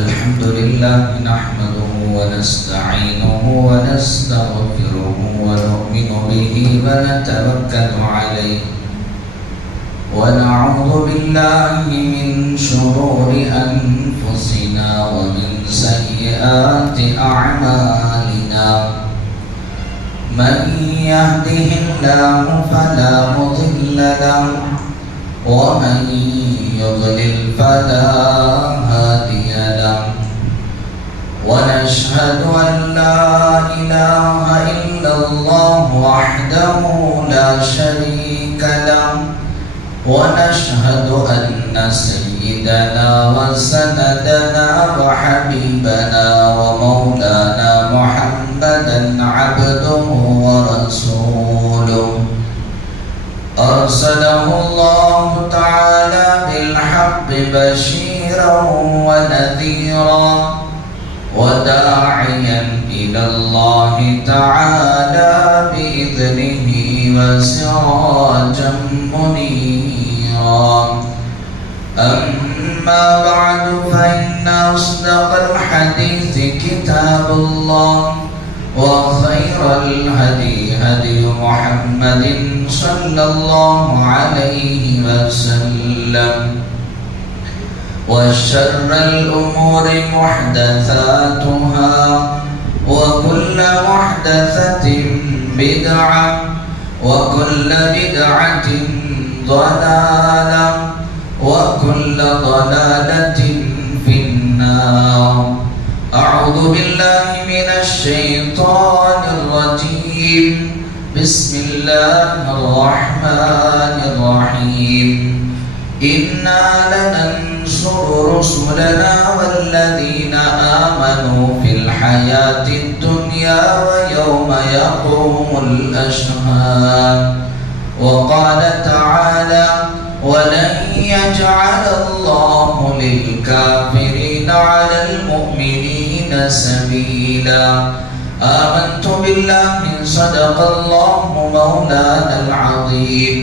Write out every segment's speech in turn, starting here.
الحمد لله نحمده ونستعينه ونستغفره ونؤمن به ونتوكل عليه ونعوذ بالله من شرور أنفسنا ومن سيئات أعمالنا من يهده الله فلا مضل له ومن يضلل فلا هادي له ونشهد أن لا إله إلا الله وحده لا شريك له ونشهد أن سيدنا وسندنا وحبيبنا ومولانا محمدا عبده ورسوله أرسله الله تعالى بالحق بشيرا ونذيرا وداعيا إلى الله تعالى بإذنه وسراجا منيرا أما بعد فإن أصدق الحديث كتاب الله وخير الهدي هدي محمد صلى الله عليه وسلم وشر الأمور محدثاتها وكل محدثة بدعة وكل بدعة ضلالة وكل ضلالة في النار أعوذ بالله من الشيطان الرجيم بسم الله الرحمن الرحيم إنا لننصر رسلنا والذين آمنوا في الحياة الدنيا ويوم يقوم الأشهاد وقال تعالى ولن يجعل الله للكافرين على المؤمنين سبيلا آمنت بالله صدق الله مولانا العظيم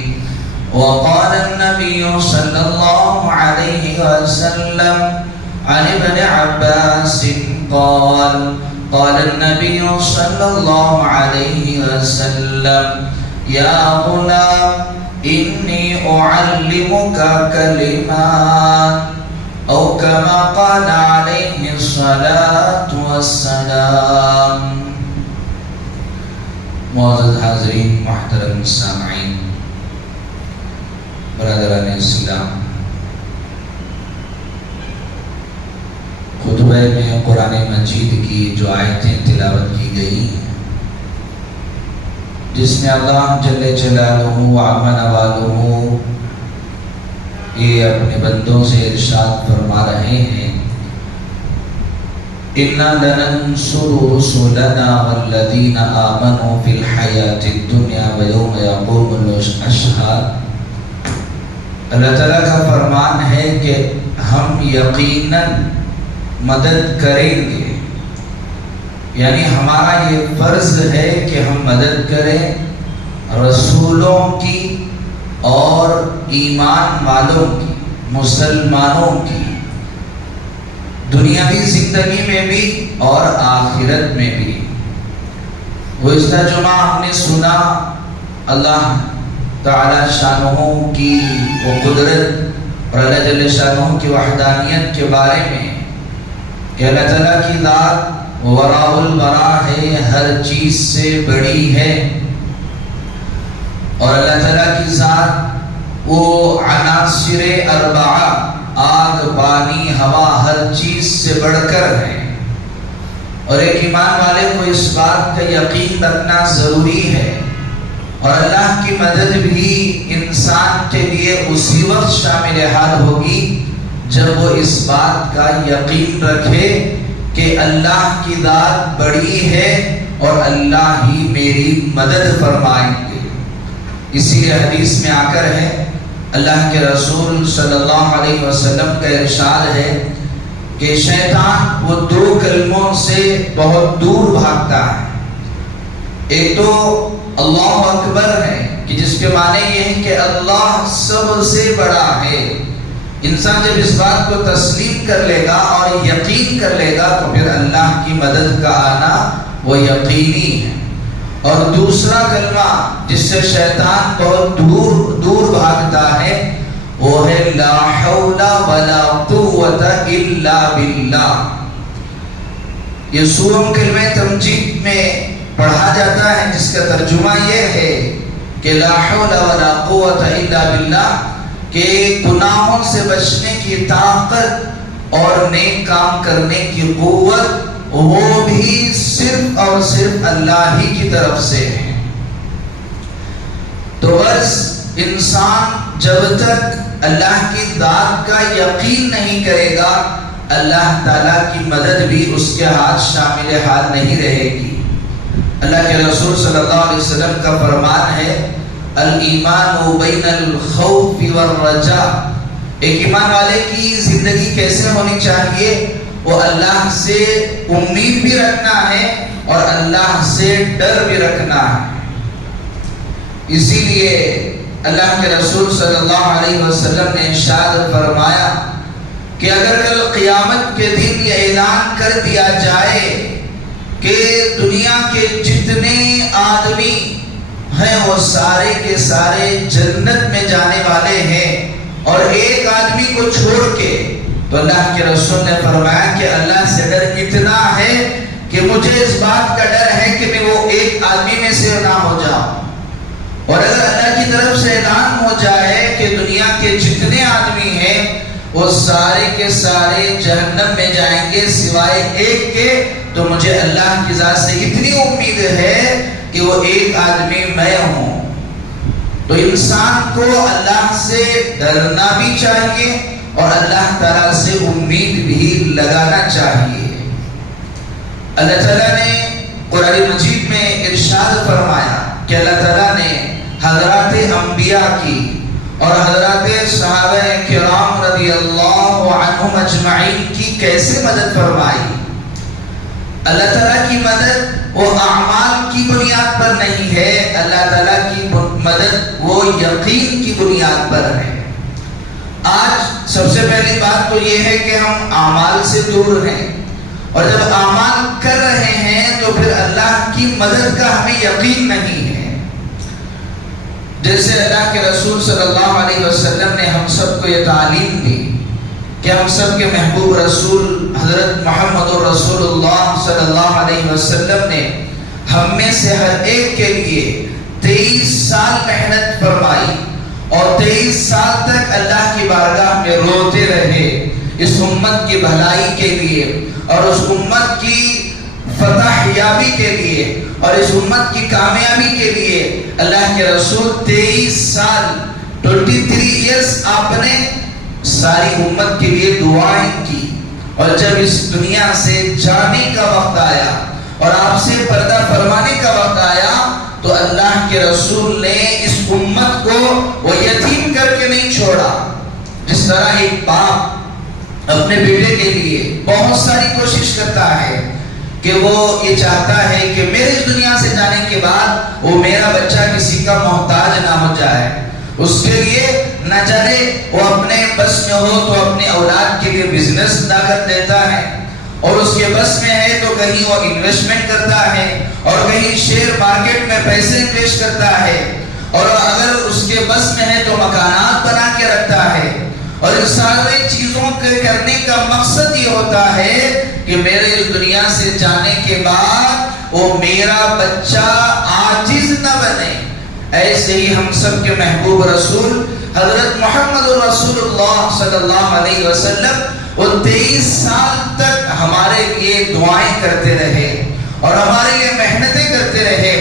وقال النبي صلى الله عليه وسلم عن ابن عباس قال النبي صلى الله عليه وسلم يا غلام إني أعلمك كلمات أو كما قال عليه الصلاة والسلام. معزز حاضرین، محترم سامعین، برادران اسلام، خطبہ میں قرآن مجید کی جو آیتیں تلاوت کی گئی جس میں اللہ جل جلالہ وعظم نوالہ یہ اپنے بندوں سے ارشاد فرما رہے ہیں اِنَّا لَنَنْصُرُ رُسُلَنَا وَالَّذِينَ آمَنُوا فِي الْحَيَاةِ الدُّنْيَا وَيَوْمَ يَقُومُ الْأَشْهَادُ. اللہ تعالیٰ کا فرمان ہے کہ ہم یقیناً مدد کریں گے، یعنی ہمارا یہ فرض ہے کہ ہم مدد کریں رسولوں کی اور ایمان والوں کی، مسلمانوں کی، دنیاوی زندگی میں بھی اور آخرت میں بھی. گزشتہ جمعہ ہم نے سنا اللہ تعالی شانہ کی وہ قدرت اور اللہ جل شانہ کی وحدانیت کے بارے میں کہ اللہ تعالیٰ کی ذات وراء الورا ہے، ہر چیز سے بڑی ہے، اور اللہ تعالیٰ کی ذات وہ عناصر اربعہ آگ، پانی، ہوا، ہر چیز سے بڑھ کر ہے. اور ایک ایمان والے کو اس بات کا یقین رکھنا ضروری ہے، اور اللہ کی مدد بھی انسان کے لیے اسی وقت شامل حال ہوگی جب وہ اس بات کا یقین رکھے کہ اللہ کی ذات بڑی ہے اور اللہ ہی میری مدد فرمائیں گے. اسی لیے حدیث میں آ کر ہے، اللہ کے رسول صلی اللہ علیہ وسلم کا ارشاد ہے کہ شیطان وہ دو کلموں سے بہت دور بھاگتا ہے. ایک تو اللہ اکبر ہے کہ جس کے معنی یہ ہے کہ اللہ سب سے بڑا ہے، انسان جب اس بات کو تسلیم کر لے گا اور یقین کر لے گا تو پھر اللہ کی مدد کا آنا وہ یقینی ہے۔ اور دوسرا کلمہ جس سے شیطان بہت دور بھاگتا ہے وہ ہے لا حول ولا قوت الا باللہ۔ یہ سورہ کلمہ تمجید میں پڑھا جاتا ہے جس کا ترجمہ یہ ہے کہ لا حول ولا قوت الا باللہ، کہ گناہوں سے بچنے کی طاقت اور نیک کام کرنے کی قوت وہ بھی صرف اور صرف اللہ ہی کی طرف سے ہے۔ تو بس انسان جب تک اللہ کی ذات کا یقین نہیں کرے گا اللہ تعالیٰ کی مدد بھی اس کے ہاتھ شامل حال نہیں رہے گی۔ اللہ کے رسول صلی اللہ علیہ وسلم کا فرمان ہے الایمان بین الخوف والرجاء، ایک ایمان والے کی زندگی کیسے ہونی چاہیے؟ وہ اللہ سے امید بھی رکھنا ہے اور اللہ سے ڈر بھی رکھنا ہے۔ اسی لیے اللہ کے رسول صلی اللہ علیہ وسلم نے ارشاد فرمایا کہ اگر کل قیامت کے دن یہ اعلان کر دیا جائے کہ دنیا کے جتنے آدمی ہیں وہ سارے کے سارے جنت میں جانے والے ہیں اور ایک آدمی کو چھوڑ کے، تو اللہ کے رسول نے فرمایا کہ اللہ سے ڈر اتنا ہے کہ مجھے اس بات کا ڈر ہے کہ میں وہ ایک آدمی میں سے نہ ہو جاؤں۔ اور اگر اللہ کی طرف سے اعلان ہو جائے کہ دنیا کے جتنے آدمی ہیں وہ سارے کے سارے جہنم میں جائیں گے سوائے ایک کے، تو مجھے اللہ کی ذات سے اتنی امید ہے کہ وہ ایک آدمی میں ہوں۔ تو انسان کو اللہ سے ڈرنا بھی چاہیے اور اللہ تعالیٰ سے امید بھی لگانا چاہیے۔ اللہ تعالیٰ نے قرآن مجید میں ارشاد فرمایا کہ اللہ تعالیٰ نے حضرات انبیاء کی اور حضرات صحابہ کرام رضی اللہ عنہم اجمعین کی کیسے مدد فرمائی۔ اللہ تعالیٰ کی مدد وہ اعمال کی بنیاد پر نہیں ہے، اللہ تعالیٰ کی مدد وہ یقین کی بنیاد پر ہے۔ آج سب سے پہلی بات تو یہ ہے کہ ہم اعمال سے دور ہیں، اور جب اعمال کر رہے ہیں تو پھر اللہ کی مدد کا ہمیں یقین نہیں ہے۔ جیسے اللہ کے رسول صلی اللہ علیہ وسلم نے ہم سب کو یہ تعلیم دی کہ ہم سب کے محبوب رسول حضرت محمد رسول اللہ صلی اللہ علیہ وسلم نے ہم میں سے ہر ایک کے لیے 23 سال محنت فرمائی اور 23 سال تک اللہ کی بارگاہ میں روتے رہے اس امت کی بھلائی کے لیے اور اس امت کی فتح یابی کے لیے اور اس امت کی کامیابی کے لیے۔ اللہ کے رسول 23 سال 23 ایئرس آپ نے ساری امت کے لیے دعائیں کی، اور جب اس دنیا سے جانے کا وقت آیا اور آپ سے پردہ فرمانے کا وقت آیا تو اللہ کے رسول نے اس امت کو وہ یتیم کر کے نہیں چھوڑا۔ جس طرح ایک باپ اپنے بیٹے کے لیے بہت ساری کوشش کرتا ہے کہ وہ یہ چاہتا ہے کہ میرے اس دنیا سے جانے کے بعد وہ میرا بچہ کسی کا محتاج نہ ہو جائے، اس کے لیے نہ جانے وہ اپنے بس میں ہو تو اپنے اولاد کے لیے بزنس لاگت دیتا ہے، اور اس کے بس میں ہے تو کہیں وہ انویسٹمنٹ کرتا ہے اور کہیں شیئر مارکیٹ میں پیسے انویسٹ کرتا ہے، اور اگر اس کے بس میں ہے تو مکانات بنا کے رکھتا ہے۔ اور ان سارے چیزوں کے کرنے کا مقصد یہ ہوتا ہے کہ میرے اس دنیا سے جانے کے بعد وہ میرا بچہ عاجز نہ بنے۔ ایسے ہی ہم سب کے محبوب رسول حضرت محمد رسول اللہ صلی اللہ علیہ وسلم وہ 23 سال تک ہمارے لیے دعائیں کرتے رہے اور ہمارے لیے محنتیں کرتے رہے۔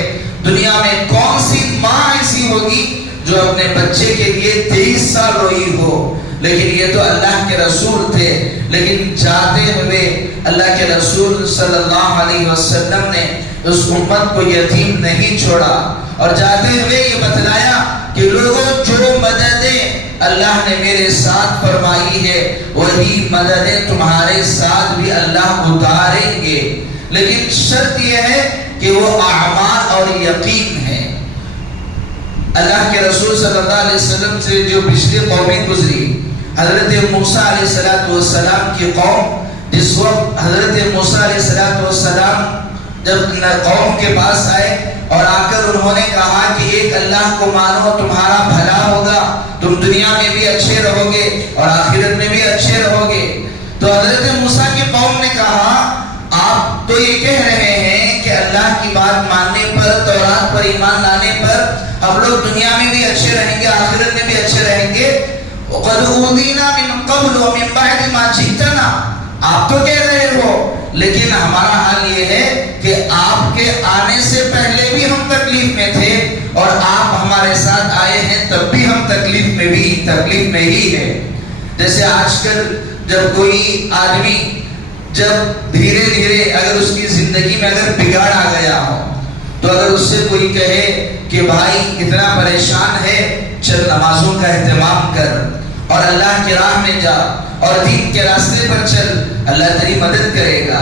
دنیا میں کون سی ماں ایسی ہوگی جو اپنے بچے کے لیے 23 سال روئی ہو؟ لیکن یہ تو اللہ کے رسول تھے، لیکن جاتے ہوئے اللہ کے رسول صلی اللہ علیہ وسلم نے اس امت کو یتیم نہیں چھوڑا، اور جاتے ہوئے یہ بتلایا کہ لوگوں جو مددیں اللہ نے میرے ساتھ فرمائی ہے وہی مددیں تمہارے ساتھ بھی اللہ اتاریں گے، لیکن شرط یہ ہے کہ وہ اعمال اور یقین ہے۔ اللہ کے رسول صلی اللہ علیہ وسلم سے جو پچھلی قومیں گزری حضرت موسیٰ علیہ السلام کی قوم، جس وقت حضرت موسیٰ علیہ السلام جب قوم کے پاس آئے اور آ کر انہوں نے کہا کہ ایک اللہ کو مانو تمہارا بھلا ہوگا، تم دنیا میں بھی اچھے رہو گے اور آخرت میں بھی اچھے رہو گے، تو حضرت موسیٰ کی قوم نے کہا آپ تو یہ کہہ رہے ہیں کہ اللہ کی بات ماننے پر، تورات پر ایمان لانے پر ہم لوگ دنیا میں بھی اچھے رہیں گے، آخرت میں بھی اچھے رہیں گے، وَقَدْ أُوذِينَا مِن قَبْلُ وَمِن بَعْدِ مَا جِئْتَنَا، آپ تو کہہ رہے ہو لیکن ہمارا حال یہ ہے کہ آپ کے آنے سے پہلے بھی ہم تکلیف میں تھے اور آپ ہمارے ساتھ آئے ہیں تب بھی ہم تکلیف میں ہی ہے۔ جیسے آج کل جب کوئی آدمی جب دھیرے دھیرے اگر اس کی زندگی میں اگر بگاڑ آ گیا ہو تو اگر اس سے کوئی کہے کہ بھائی اتنا پریشان ہے، چل نمازوں کا اہتمام کر اور اللہ کی راہ میں جا اور دین کے راستے پر چل، اللہ تیری مدد کرے گا۔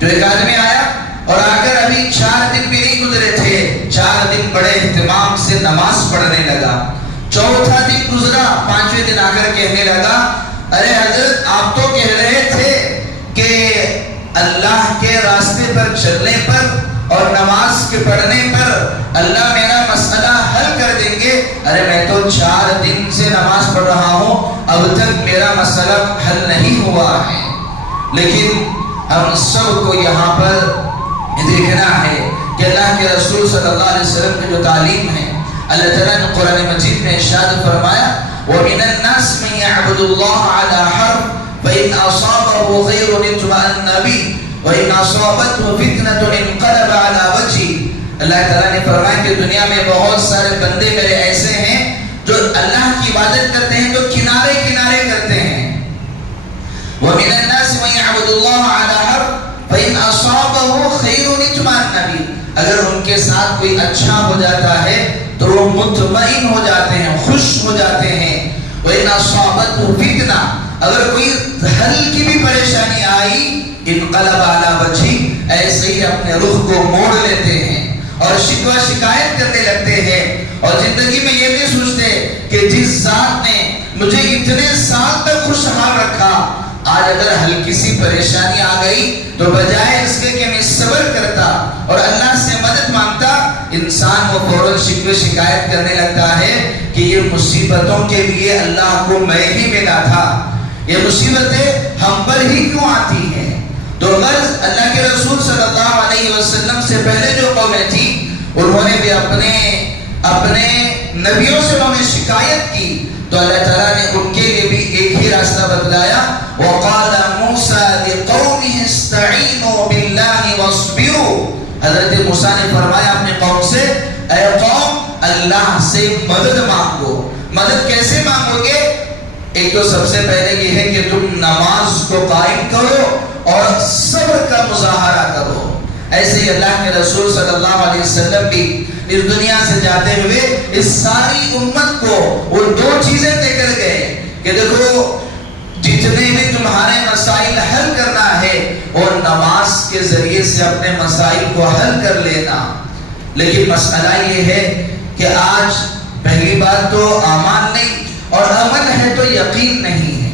جو ایک آدمی آیا اور آ کر ابھی 4 دن بھی نہیں گزرے تھے، 4 دن بڑے اہتمام سے نماز پڑھنے لگا، 4تھا دن گزرا، 5ویں دن آ کر کہنے لگا ارے حضرت آپ تو کہہ رہے تھے کہ اللہ کے راستے پر چلنے پر اور نماز کے پڑھنے پر اللہ میرا مسئلہ حل کر دیں گے، ارے میں تو 4 دن سے نماز پڑھ رہا ہوں اب تک میرا مسئلہ حل نہیں ہوا ہے۔ لیکن ہم سب کو یہاں پر دیکھنا ہے کہ اللہ کے رسول صلی اللہ علیہ وسلم کی جو تعلیم ہے، اللہ تعالیٰ نے قرآن مجید میں ارشاد فرمایا وَمِنَ النَّاسِ مَن يَعْبُدُ اللَّهَ عَلَى حَرْفٍ فَإِنْ أَصَابَهُ خَيْرٌ اطْمَأَنَّ بِهِ وَإِنْ أَصَابَتْهُ فِتْنَةٌ انقلب عَلَى وَجْهِهِ۔ اللہ تعالیٰ نے فرمایا کہ دنیا میں بہت سارے بندے میرے ایسے ہیں جو اللہ کی عبادت کرتے ہیں تو کنارے کنارے کرتے ہیں۔ وَمِنَ النَّاسِ مَن يَعْبُدُ اللَّهَ عَلَى حَرْفٍ فَإِنْ أَصَابَهُ خَيْرٌ اطْمَأَنَّ بِهِ، اگر ان کے ساتھ کوئی اچھا ہو جاتا ہے تو وہ مطمئن ہو جاتے ہیں، خوش ہو جاتے ہیں۔ وَإِنْ أَصَابَتْهُ فِتْنَةٌ، اگر کوئی ہلکی بھی پریشانی آئی انقلب علی وجہہ، ایسے ہی اپنے رخ کو موڑ لیتے ہیں اور شکوہ شکایت کرنے لگتے ہیں اور زندگی میں یہ نہیں سوچتے کہ جس ذات نے مجھے اتنے سال تک خوشحال رکھا، آج اگر ہلکی سی پریشانی آ گئی تو بجائے اس کے کہ میں صبر کرتا اور اللہ سے مدد مانگتا، انسان وہ فوراً شکوہ شکایت کرنے لگتا ہے کہ یہ مصیبتوں کے لیے اللہ کو میں ہی ملا تھا، یہ مصیبتیں ہم پر ہی کیوں آتی ہیں۔ تو غرض اللہ کے رسول صلی اللہ علیہ وسلم سے پہلے جو قومیں تھیں انہوں نے بھی اپنے نبیوں سے انہوں نے شکایت کی تو اللہ تعالیٰ نے ان کے لیے بھی ایک ہی راستہ بتلایا، وَقَالَ مُوسَىٰ لِقَوْمِهِ اسْتَعِينُوا بِاللَّهِ وَاصْبِرُوا، حضرت موسیٰ نے فرمایا اپنے قوم سے اے قوم اللہ سے مدد مانگو۔ مدد کیسے مانگو گے؟ ایک تو سب سے پہلے یہ ہے کہ تم نماز کو قائم کرو اور صبر کا مظاہرہ کرو۔ ایسے ہی اللہ کے رسول صلی اللہ علیہ وسلم بھی اس دنیا سے جاتے ہوئے اس ساری امت کو وہ 2 چیزیں دے کر گئے کہ دیکھو جتنے بھی تمہارے مسائل حل کرنا ہے اور نماز کے ذریعے سے اپنے مسائل کو حل کر لینا۔ لیکن مسئلہ یہ ہے کہ آج پہلی بات تو امان نہیں اور عمل ہے تو یقین نہیں ہے،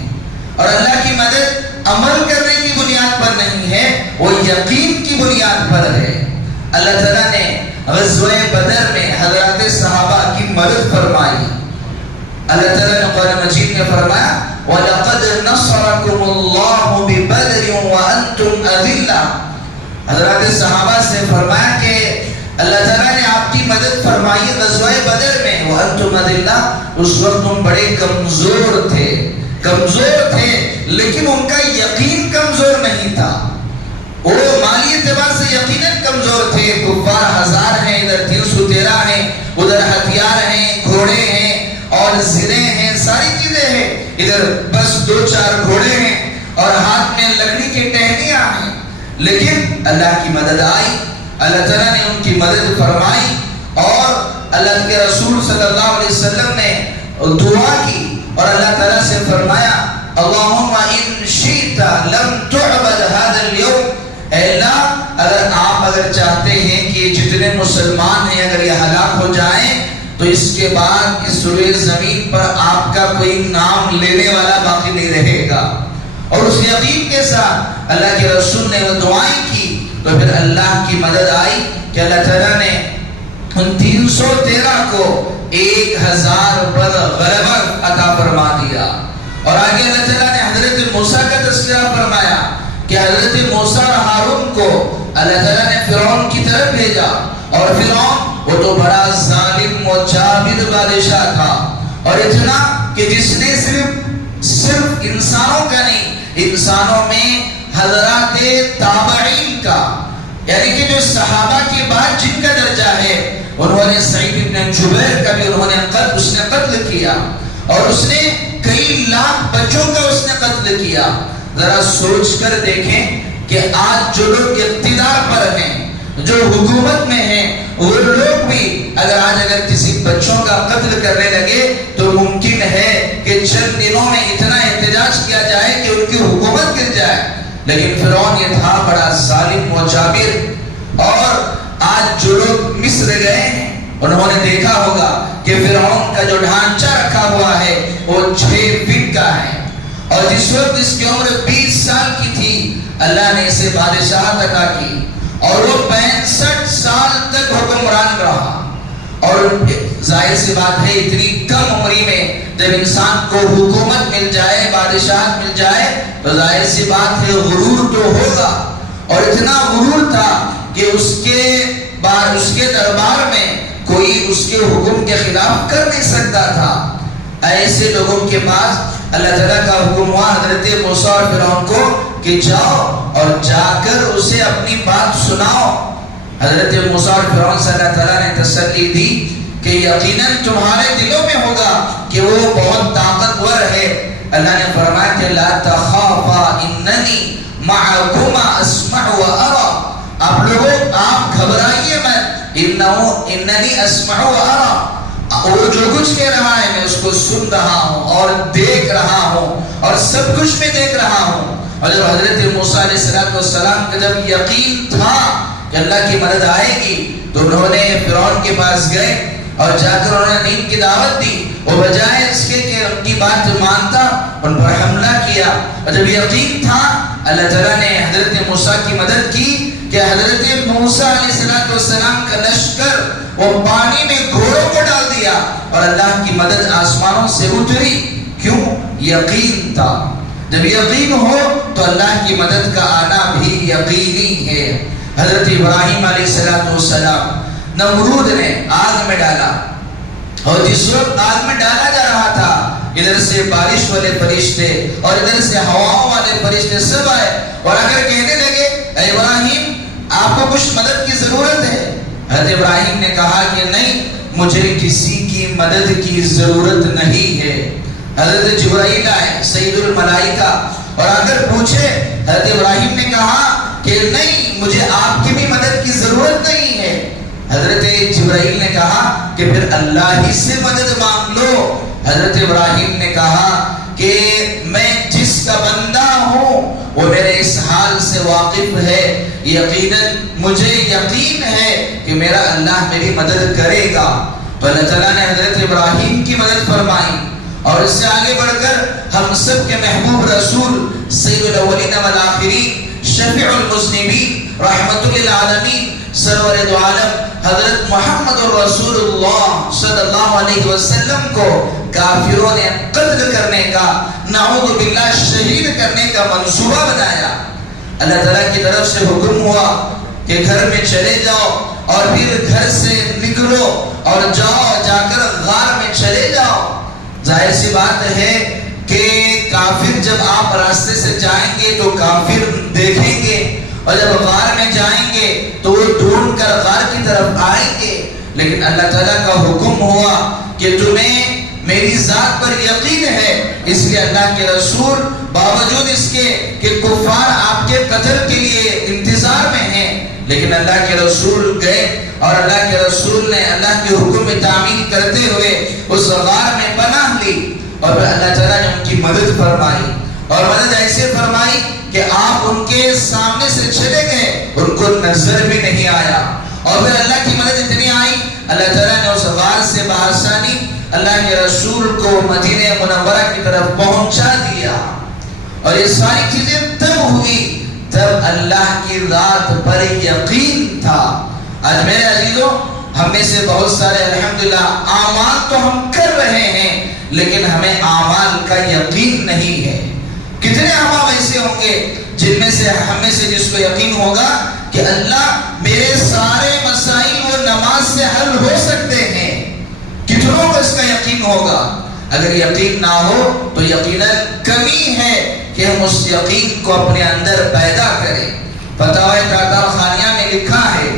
اور اللہ کی مدد عمل کرنے کی بنیاد پر نہیں ہے، وہ یقین کی بنیاد پر ہے۔ اللہ تعالیٰ نے غزوہ بدر میں حضرات صحابہ کی مدد فرمائی۔ اللہ تعالیٰ نے قرآن مجید میں فرمایا وَلَقَدْ نَصَرَكُمُ اللَّهُ بِبَدْرٍ وَأَنْتُمْ أَذِلَّةٌ، حضرات صحابہ سے فرمایا کہ اللہ تعالیٰ نے آپ کی مدد فرمائی غزوہ بدر میں، وَأَنْتُمْ أَذِلَّةٌ، اس وقت تم بڑے کمزور تھے لیکن ان کا یقین کمزور نہیں تھا، وہ مالی اعتبار سے یقیناً کمزور تھے، کفار 1000 ہیں، ادھر 313 ہیں، ادھر ہتھیار ہیں، گھوڑے ہیں اور زرے ہیں، ساری چیزیں ہیں، ادھر بس 2-4 گھوڑے ہیں اور ہاتھ میں لکڑی کے ٹہنیاں ہیں، لیکن اللہ کی مدد آئی، اللہ تعالیٰ نے ان کی مدد فرمائی اور اللہ کے رسول صلی اللہ علیہ وسلم نے دعا کی اور اللہ تعالیٰ سے فرمایا اللہم ان شئت لم تعبد هذا اليوم، اے اللہ اگر آپ چاہتے ہیں کہ جتنے مسلمان ہیں اگر یہ ہلاک ہو جائیں تو اس کے بعد اس روئے زمین پر آپ کا کوئی نام لینے والا باقی نہیں رہے گا. اور اس یقین کے ساتھ اللہ کے رسول نے وہ دعائیں کی تو پھر اللہ کی مدد آئی کہ اللہ تعالیٰ نے ان 313 کو 1000 پر غلبہ عطا فرما دیا. اور آگے اللہ تعالیٰ نے حضرت موسیٰ کا تذکرہ فرمایا کہ حضرت موسیٰ اور ہارون کو اللہ تعالیٰ نے فرعون کی طرف بھیجا. اور فرعون وہ تو بڑا ظالم و جابر بادشاہ تھا، اور اتنا کہ جس نے صرف انسانوں کا نہیں، انسانوں میں حضرات تابعین کا، یعنی کہ جو صحابہ کے بعد جن کا درجہ ہے، انہوں نے سعید بن جبیر کا بھی اس نے قتل کیا، اور اس نے کئی لاکھ بچوں کا اس نے قتل کیا. ذرا سوچ کر دیکھیں کہ آج جو لوگ اقتدار پر ہیں، جو حکومت میں ہیں، وہ لوگ بھی اگر کسی بچوں کا قتل کرنے لگے تو ممکن ہے کہ چند دنوں میں اتنا احتجاج کیا جائے کہ ان کی حکومت گر جائے. لیکن فرعون یہ تھا بڑا ظالم و جابر. اور آج جو لوگ مصر گئے ہیں انہوں نے دیکھا ہوگا کہ فرعون کا جو ڈھانچہ رکھا ہوا ہے وہ 6 فٹ کا ہے، اور جس وقت اس کی عمر 20 سال کی تھی اللہ نے اسے بادشاہت عطا کی، اور وہ 65 سال تک حکمران رہا. اور ظاہر سی بات ہے اتنی کم عمری میں جب انسان کو حکومت مل جائے، بادشاہت مل جائے، تو ظاہر سی بات ہے غرور تو ہوگا. اور اتنا غرور تھا کہ اس کے دربار میں کوئی اس کے حکم کے خلاف کر نہیں سکتا تھا. ایسے لوگوں کے پاس اللہ تعالیٰ کا حکم ہوا حضرت موسیٰ اور فرعون کو کہ جاؤ اور جا کر اسے اپنی بات سناؤ. حضرت موسیٰ اور فرعون سے اللہ تعالیٰ نے تسلی دی کہ یقیناً تمہارے دلوں میں ہوگا کہ وہ بہت طاقتور ہے. اللہ نے فرمایا کہ لا تخافا اننی معکما اسمع و ارا. آپ لوگوں آپ گھبرائیے مت، اننی اسمع و ارا. وہ جو کچھ کہہ رہا ہے میں اس کو سن رہا ہوں اور دیکھ رہا ہوں، اور سب کچھ میں دیکھ رہا ہوں. اور جب حضرت موسیٰ علیہ السلام کا جب یقین تھا کہ اللہ کی مدد آئے گی تو انہوں نے فرعون کے پاس گئے اور جا کر انہوں نے دین کی دعوت دی. وہ بجائے اس کے کہ ان کی بات مانتا ان پر حملہ کیا. اور جب یقین تھا اللہ تعالیٰ نے حضرت موسیٰ کی مدد کی کہ حضرت موسیٰ علیہ السلام کا لشکر وہ پانی میں گھوڑوں کو ڈال دیا اور اللہ کی مدد آسمانوں سے اتری. کیوں؟ یقین تھا. جب یقین ہو تو اللہ کی مدد کا آنا بھی یقینی ہے. حضرت ابراہیم علیہ السلام نمرود نے آگ میں ڈالا، اور جس وقت آگ میں ڈالا جا رہا تھا ادھر سے بارش والے فرشتے اور ادھر سے ہواؤں والے فرشتے سب آئے اور اگر کہنے لگے اے ابراہیم آپ کو کچھ مدد کی ضرورت ہے. حضرت ابراہیم نے کہا کہ نہیں، مجھے کسی کی مدد کی ضرورت نہیں ہے. حضرت جبرائیل آئے سید الملائکہ اور اگر پوچھے حضرت ابراہیم نے کہا کہ نہیں، مجھے آپ کی بھی مدد کی ضرورت نہیں ہے. حضرت جبرائیل نے کہا کہ پھر اللہ ہی سے مدد مانگ لو. حضرت ابراہیم نے کہا کہ میں جس کا بندہ ہوں وہ میرے اس حال سے واقف ہے، یقیناً مجھے یقین ہے کہ میرا اللہ میری مدد کرے گا. تو اللہ تعالیٰ نے حضرت ابراہیم کی مدد فرمائی. اور اس سے آگے بڑھ کر ہم سب کے محبوب رسول سید الاولین والآخرین شفیع المذنبین رحمت للعالمین سرور دو عالم حضرت محمد رسول اللہ صلی اللہ علیہ وسلم کو کافروں نے قتل کرنے کا، نعوذ باللہ شہید کرنے کا منصوبہ بنایا. اللہ تعالیٰ کی طرف سے حکم ہوا کہ گھر میں چلے جاؤ اور پھر گھر سے نکلو اور جا کر غار میں چلے جاؤ. ظاہر سی بات ہے کہ کافر جب آپ راستے سے جائیں گے تو کافر دیکھیں گے، اور جب غار میں جائیں گے تو وہ ڈھونڈ کر غار کی طرف آئیں گے. لیکن اللہ تعالیٰ کا حکم ہوا کہ تمہیں میری ذات پر یقین ہے، اس لیے اللہ کے رسول باوجود اس کے کہ کفار آپ کے قتل کے لیے انتظار میں ہیں، لیکن اللہ کے رسول گئے اور اللہ کے رسول نے اللہ کے حکم میں تعمیل کرتے ہوئے اس غار میں پناہ لی. اور پھر اللہ تعالیٰ نے ان کی مدد فرمائی، اور مدد ایسے فرمائی کہ آپ ان کے سامنے سے چلے گئے، ان کو نظر بھی نہیں آیا. اور پھر اللہ کی مدد اتنی آئی، اللہ تعالیٰ نے اس غار سے بآسانی اللہ کے رسول کو مدینہ منورہ کی طرف پہنچا دیا. اور یہ ساری چیزیں تب ہوئی جب اللہ کی ذات پر یقین تھا. آج میرے عزیزوں، ہم میں سے بہت سارے الحمدللہ اعمال تو ہم کر رہے ہیں لیکن ہمیں اعمال کا یقین نہیں ہے. کتنے اعمال ایسے ہوں گے جن میں سے ہم میں سے جس کو یقین ہوگا کہ اللہ میرے سارے مسائل وہ نماز سے حل ہو سکتے ہیں. کتنوں کو اس کا یقین ہوگا؟ اگر یقین نہ ہو تو یقیناً کمی ہے کہ ہم اس یقین کو اپنے اندر پیدا کریں. فتاوی تاطار خانیہ میں لکھا ہے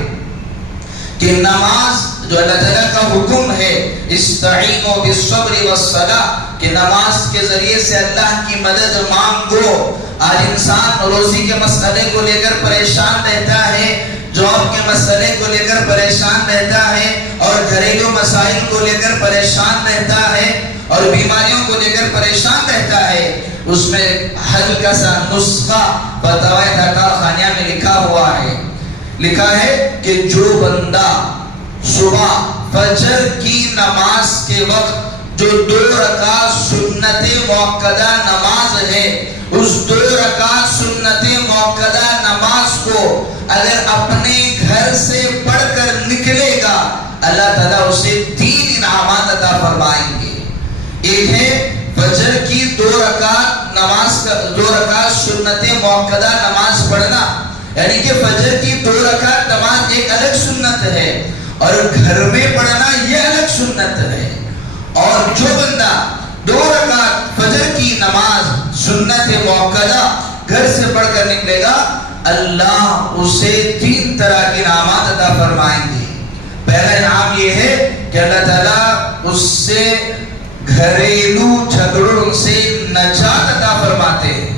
کہ نماز جو اللہ تعالیٰ کا حکم ہے استعینوا بالصبر والصلاۃ، کہ نماز کے ذریعے سے اللہ کی مدد مانگو. آج انسان روزی کے مسئلے کو لے کر پریشان رہتا ہے، جاب کے مسئلے کو لے کر پریشان رہتا ہے، اور گھریلو مسائل کو لے کر پریشان رہتا ہے، اور بیماریوں کو لے کر پریشان رہتا ہے. اس میں ہلکا سا نسخہ فتاوی تاطار خانیہ میں لکھا ہوا ہے. لکھا ہے کہ جو بندہ صبح فجر کی نماز کے وقت جو 2 رکعت سنت موقدہ نماز ہے، اس 2 رکعت سنت موقدہ نماز کو اگر اپنے گھر سے پڑھ کر نکلے گا، اللہ تعالیٰ اسے 3 انعامات عطا فرمائیں گے. ایک ہے فجر کی 2 رکعت نماز، 2 رکعت سنت موقدہ نماز پڑھنا، یعنی کہ فجر کی 2 رکعت نماز ایک الگ سنت ہے اور گھر میں پڑھنا یہ الگ سنت ہے. اور جو بندہ 2 رکعت فجر کی نماز سنت موقدہ گھر سے پڑھ کر نکلے گا، اللہ اسے 3 طرح کے انعامات عطا فرمائیں گے. پہلا انعام یہ ہے کہ اللہ تعالیٰ اس سے گھریلو جھگڑوں سے نجات عطا فرماتے ہیں.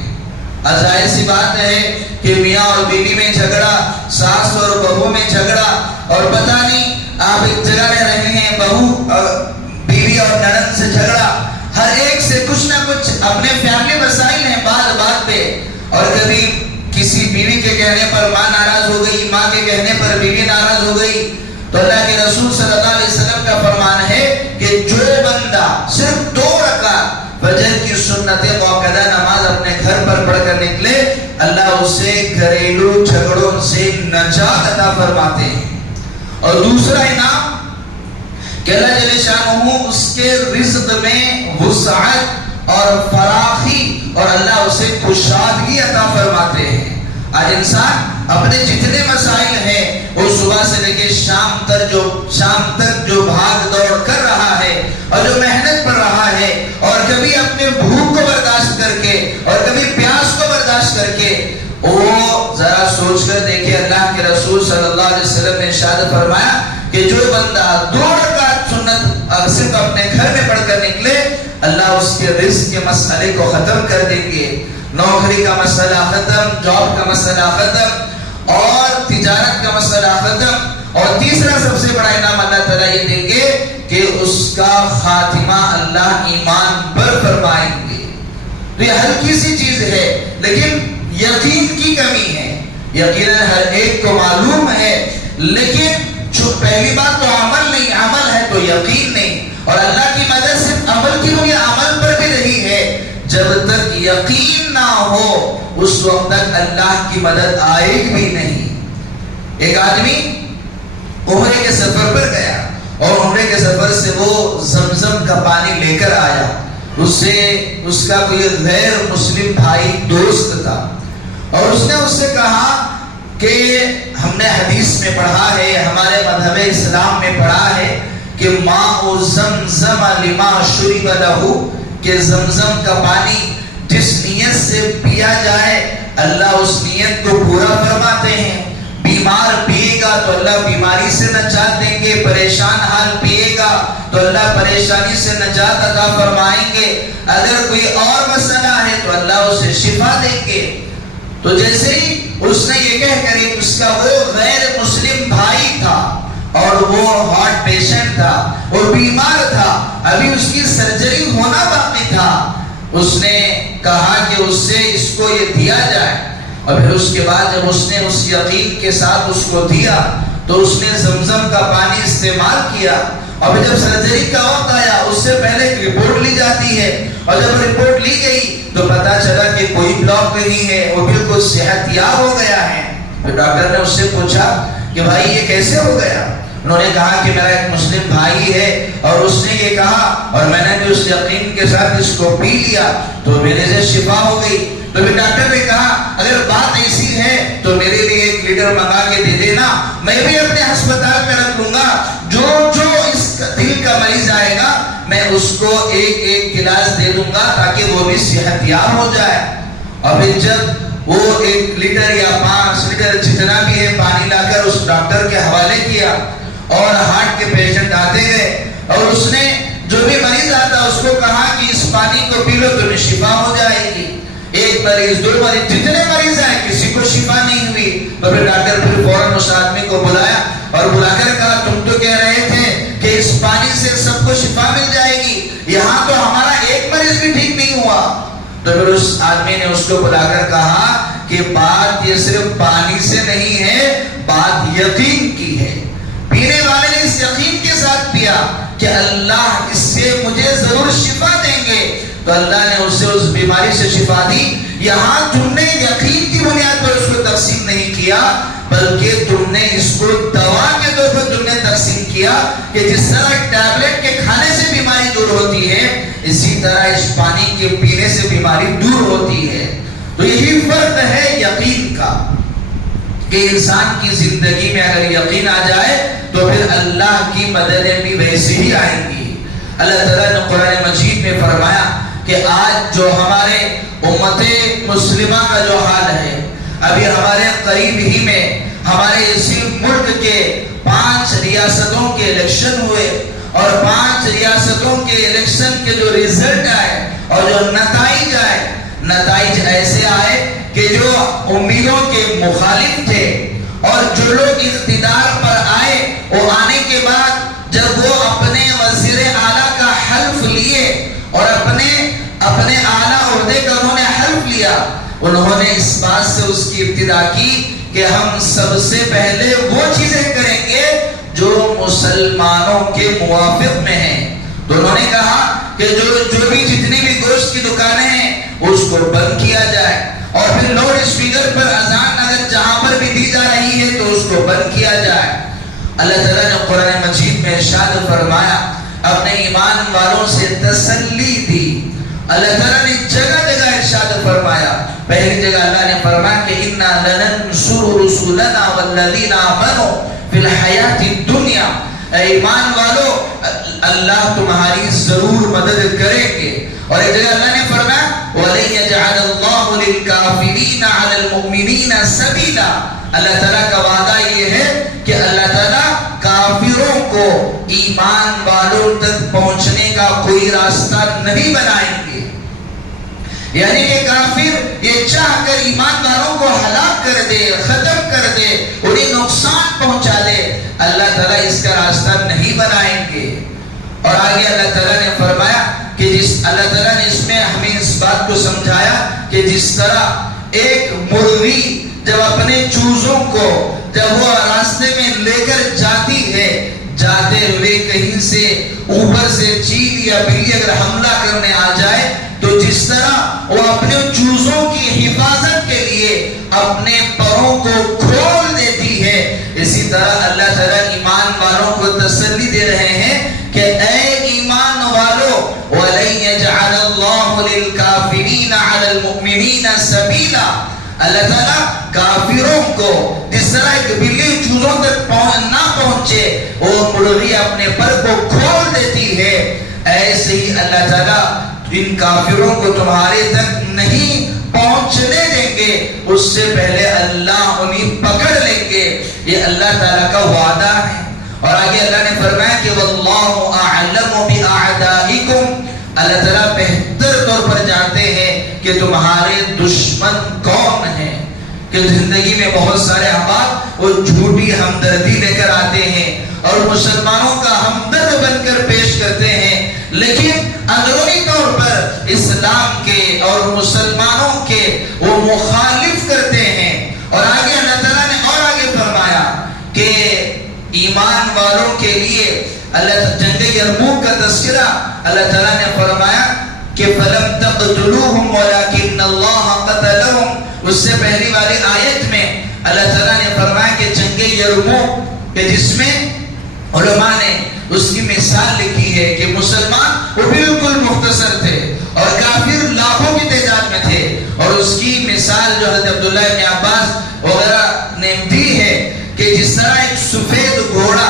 ظاہر سی بات ہے کہ میاں اور بیوی میں جھگڑا، ساس اور بہو میں جھگڑا، اور پتہ نہیں آپ ایک جگہ میں رہے ہیں، بہو بیوی اور نند سے جھگڑا، ہر ایک سے کچھ نہ کچھ اپنے فیملی مسائل ہیں بات بات پہ. اور کبھی کسی بیوی کے کہنے پر ماں ناراض ہو گئی، ماں کے کہنے پر بیوی ناراض ہو گئی. تو اللہ کے رسول صلی اللہ علیہ وسلم کا فرمان ہے کہ جو بندہ صرف 2 رکعت فجر کی سنت موقدہ نماز اپنے گھر پر پڑھ کر نکلے، اللہ اسے گھریلو جھگڑوں سے نجات عطا فرماتے ہیں. اور دوسرا انعام کہ اللہ جل شانہ اس کے رزق میں وسعت اور فراخی اور اللہ اسے کشادگی عطا فرماتے ہیں. آج انسان اپنے جتنے مسائل ہیں وہ صبح سے لے کے شام تک جو بھاگ دوڑ کر رہا ہے اور جو محنت پر رہا ہے، اور کبھی اپنے بھوک کو برداشت کر کے اور کبھی پیاس کو برداشت کر کے، وہ ذرا سوچ کر دیکھے اللہ کے رسول صلی اللہ علیہ وسلم نے ارشاد فرمایا کہ جو بندہ 2 رکعت سنت صرف اپنے گھر میں پڑھ کر نکلے، اللہ اس کے رزق کے مسئلے کو ختم کر دیں گے. نوکری کا مسئلہ ختم، جاب کا مسئلہ ختم، اور تجارت کا مسئلہ ختم. اور تیسرا سب سے بڑا انعام اللہ تعالیٰ یہ دیں گے کہ اس کا خاتمہ اللہ ایمان پر فرمائیں گے. تو یہ ہلکی سی چیز ہے لیکن یقین کی کمی ہے. یقیناً ہر ایک کو معلوم ہے، لیکن جو پہلی بات تو عمل نہیں، عمل ہے تو یقین نہیں. اور اللہ کی مدد صرف عمل کی نہیں، عمل پر بھی نہیں ہے. جب تک یقین نہ ہو اس وقت تک اللہ کی مدد آئے بھی نہیں. ایک آدمی عمرے کے سفر پر گیا اور عمرے کے سفر سے وہ زمزم کا پانی لے کر آیا. اس کا کوئی غیر مسلم بھائی دوست تھا اور اس نے اس سے کہا کہ ہم نے حدیث میں پڑھا ہے، ہمارے مذہب اسلام میں پڑھا ہے کہ ماء زمزم لما شرب لہ، کہ زمزم کا پانی جس نیت سے پیا جائے اللہ اس نیت کو پورا فرماتے ہیں. بیمار پیے گا تو اللہ بیماری سے نجات دیں گے، پریشان حال پیے گا تو اللہ پریشانی سے نجات عطا فرمائیں گے، اگر کوئی اور مسئلہ ہے تو اللہ اسے شفا دیں گے. تو جیسے ہی اس نے یہ کہہ کر اس کا وہ غیر مسلم بھائی تھا اور وہ ہارٹ پیشنٹ تھا، وہ بیمار تھا، ابھی اس کی سرجری ہونا باقی تھا، اس نے کہا کہ اس سے اس کو یہ دیا جائے. اور پھر اس کے بعد جب اس نے اس یقین کے ساتھ اس کو دیا تو اس نے زمزم کا پانی استعمال کیا، اور جب سرجری کا وقت آیا اس سے پہلے ایک رپورٹ لی جاتی ہے، اور جب رپورٹ لی گئی تو پتا چلا کہ کوئی بلاک نہیں ہے، وہ بالکل صحت یاب ہو گیا ہے۔ تو ڈاکٹر نے اس سے پوچھا کہ بھائی یہ کیسے ہو گیا؟ انہوں نے کہا کہ میرا ایک مسلم بھائی ہے اور اس نے یہ کہا، اور میں نے بھی اس یقین کے ساتھ اس کو پی لیا تو میرے سے شفا ہو گئی۔ تو پھر ڈاکٹر نے کہا اگر بات ایسی ہے تو میرے لیے 1 لیٹر منگا کے دے دینا، میں بھی اپنے ہسپتال میں رکھ لوں گا، جو اس دل کا مریض آئے گا میں اس کو 1 گلاس دے دوں گا تاکہ وہ بھی صحت یاب ہو جائے۔ اور پھر جب وہ 1 لیٹر یا 5 لیٹر جتنا بھی ہے پانی لا کر اس ڈاکٹر کے حوالے کیا، اور ہارٹ کے پیشنٹ آتے گئے، اور اس نے جو بھی مریض آتا اس کو کہا کہ اس پانی کو پی لو تمہیں شفا ہو جائے گی۔ 1 مریض 2 مریض جتنے مریض آئے کسی کو شفا نہیں ہوئی۔ تو پھر ڈاکٹر پھر فوراً اس آدمی کو بلایا اور بلا کر کہا تم تو کہہ رہے تھے کہ اس پانی سے سب کو شفا مل جائے گی، یہاں تو ہمارا 1 مریض بھی ٹھیک نہیں ہوا۔ تو پھر اس آدمی نے اس کو بلا کر کہا کہ بات یہ صرف پانی سے نہیں ہے، بات یقین کی ہے۔ پینے والے نے اس یقین کے ساتھ پیا کہ اللہ اس سے مجھے ضرور شفا دیں گے، تو اللہ نے اسے اس بیماری سے شفا دی۔ یہاں تم نے یقین کی بنیاد پر اس کو تقسیم نہیں کیا، بلکہ تم نے اس کو دوا کے طور پر تم نے تقسیم کیا کہ جس طرح ٹیبلٹ کے کھانے سے بیماری دور ہوتی ہے اسی طرح اس پانی کے پینے سے بیماری دور ہوتی ہے۔ تو یہی فرق ہے یقین کا، کہ انسان کی زندگی میں اگر یقین آ جائے تو پھر اللہ کی مددیں بھی ویسے ہی آئیں گی۔ اللہ تعالیٰ نے قرآن مجید میں فرمایا کہ آج جو ہمارے امت مسلمہ کا جو حال ہے، ابھی ہمارے قریب ہی میں ہمارے اسی ملک کے 5 ریاستوں کے الیکشن ہوئے، اور 5 ریاستوں کے الیکشن کے جو ریزلٹ آئے اور جو نتائج آئے، نتائج ایسے آئے کہ جو امیدوں کے مخالف تھے، اور جو لوگ اقتدار پر آئے وہ آنے کے بعد جب وہ اپنے وزیر اعلیٰ کا حلف لیے اور اپنے اعلیٰ عہدے کا انہوں نے حلف لیا، انہوں نے اس بات سے اس کی ابتدا کی کہ ہم سب سے پہلے وہ چیزیں کریں گے جو مسلمانوں کے موافق میں ہیں۔ تو انہوں نے کہا کہ جو بھی جتنی بھی گوشت کی دکانیں ہیں اس کو بند کیا جائے، اور پھر لاؤڈ اسپیکر پر اذان اگر جہاں پر بھی دی جا رہی ہے تو اس کو بند کیا جائے۔ اللہ تعالیٰ نے قرآن مجید میں ارشاد فرمایا، اپنے ایمان والوں سے تسلی دی۔ اللہ تعالیٰ نے جگہ جگہ ارشاد فرمایا، پہلی جگہ اللہ نے فرمایا کہ اِنَّا لَنَنْصُرُ رُسُلَنَا وَالَّذِينَ آمَنُوا فِي الْحَيَاةِ الدُّنْيَا، اے ایمان والو اللہ تمہاری ضرور مدد کریں گے۔ اور ایک جگہ اللہ نے فرمایا وَلَن يَجْعَلَ اللَّهُ لِلْكَافِرِينَ عَلَى الْمُؤْمِنِينَ سَبِيلًا، اللہ تعالیٰ کا وعدہ یہ ہے کہ اللہ تعالیٰ کافروں کو ایمان والوں تک پہنچنے کا کوئی راستہ نہیں بنائیں گے۔ یعنی کہ کافر یہ چاہ کر ایمان والوں کو ہلاک کر دے، ختم کر دے، انہیں نقصان پہنچا دے، اللہ تعالیٰ اس کا راستہ نہیں بنائیں گے۔ اور آگے اللہ تعالیٰ نے فرمایا کہ اللہ تعالیٰ نے اس میں ہمیں اس بات کو سمجھایا کہ جس طرح ایک مرغی جب اپنے چوزوں کو جب وہ راستے میں لے کر جاتی ہے، جاتے ہوئے کہیں سے اوپر سے چیل یا بلی اگر حملہ کرنے آ جائے تو جس طرح وہ اپنے چوزوں کی حفاظت کے لیے اپنے پروں کو کھول دیتی ہے، اسی طرح اللہ تعالیٰ ایمان والوں کو تسلی دے رہے ہیں کہ اے ایمان والو وَلَن يَجْعَلَ اللَّهُ لِلْكَافِرِينَ عَلَى الْمُؤْمِنِينَ سَبِيلًا، اللہ تعالیٰ کافروں کو جس طرح ایک بلی چوزوں تک نہ پہنچے وہ مرغی اپنے پر کو کھول دیتی ہے، ایسے ہی اللہ تعالیٰ ان کافروں کو تمہارے تک نہیں پہنچنے دیں گے، اس سے پہلے اللہ انہیں پکڑ لیں گے۔ یہ اللہ تعالیٰ کا وعدہ ہے۔ اور آگے اللہ نے فرمایا کہ وَاللَّهُ أَعْلَمُ بِأَعْدَائِكُمْ، اللہ تعالیٰ بہتر طور پر جانتے ہیں کہ تمہارے دشمن کون ہیں۔ کہ زندگی میں بہت سارے احباب وہ جھوٹی ہمدردی لے کر آتے ہیں اور مسلمانوں کا ہمدرد بن کر پیش کرتے ہیں، لیکن اندرونی طور پر اسلام کے اور مسلمانوں کے وہ مخالف کرتے ہیں۔ اور آگے اللہ تعالیٰ نے اور آگے فرمایا کہ اللہ تعالیٰ نے فرمایا کہ فَلَمْ تَقْتُلُوهُمْ وَلَكِنَّ اللَّهَ قَتَلَهُمْ. اس سے پہلی والی آیت میں اللہ تعالیٰ نے فرمایا کہ جنگ یرموک کہ جس میں علماء نے اس کی مثال لکھی ہے کہ مسلمان وہ بالکل مختصر تھے اور کافر لاکھوں کی تعداد میں تھے، اور اس کی مثال جو حضرت عبداللہ ابن عباس وغیرہ نے دی ہے کہ جس طرح ایک سفید گھوڑا،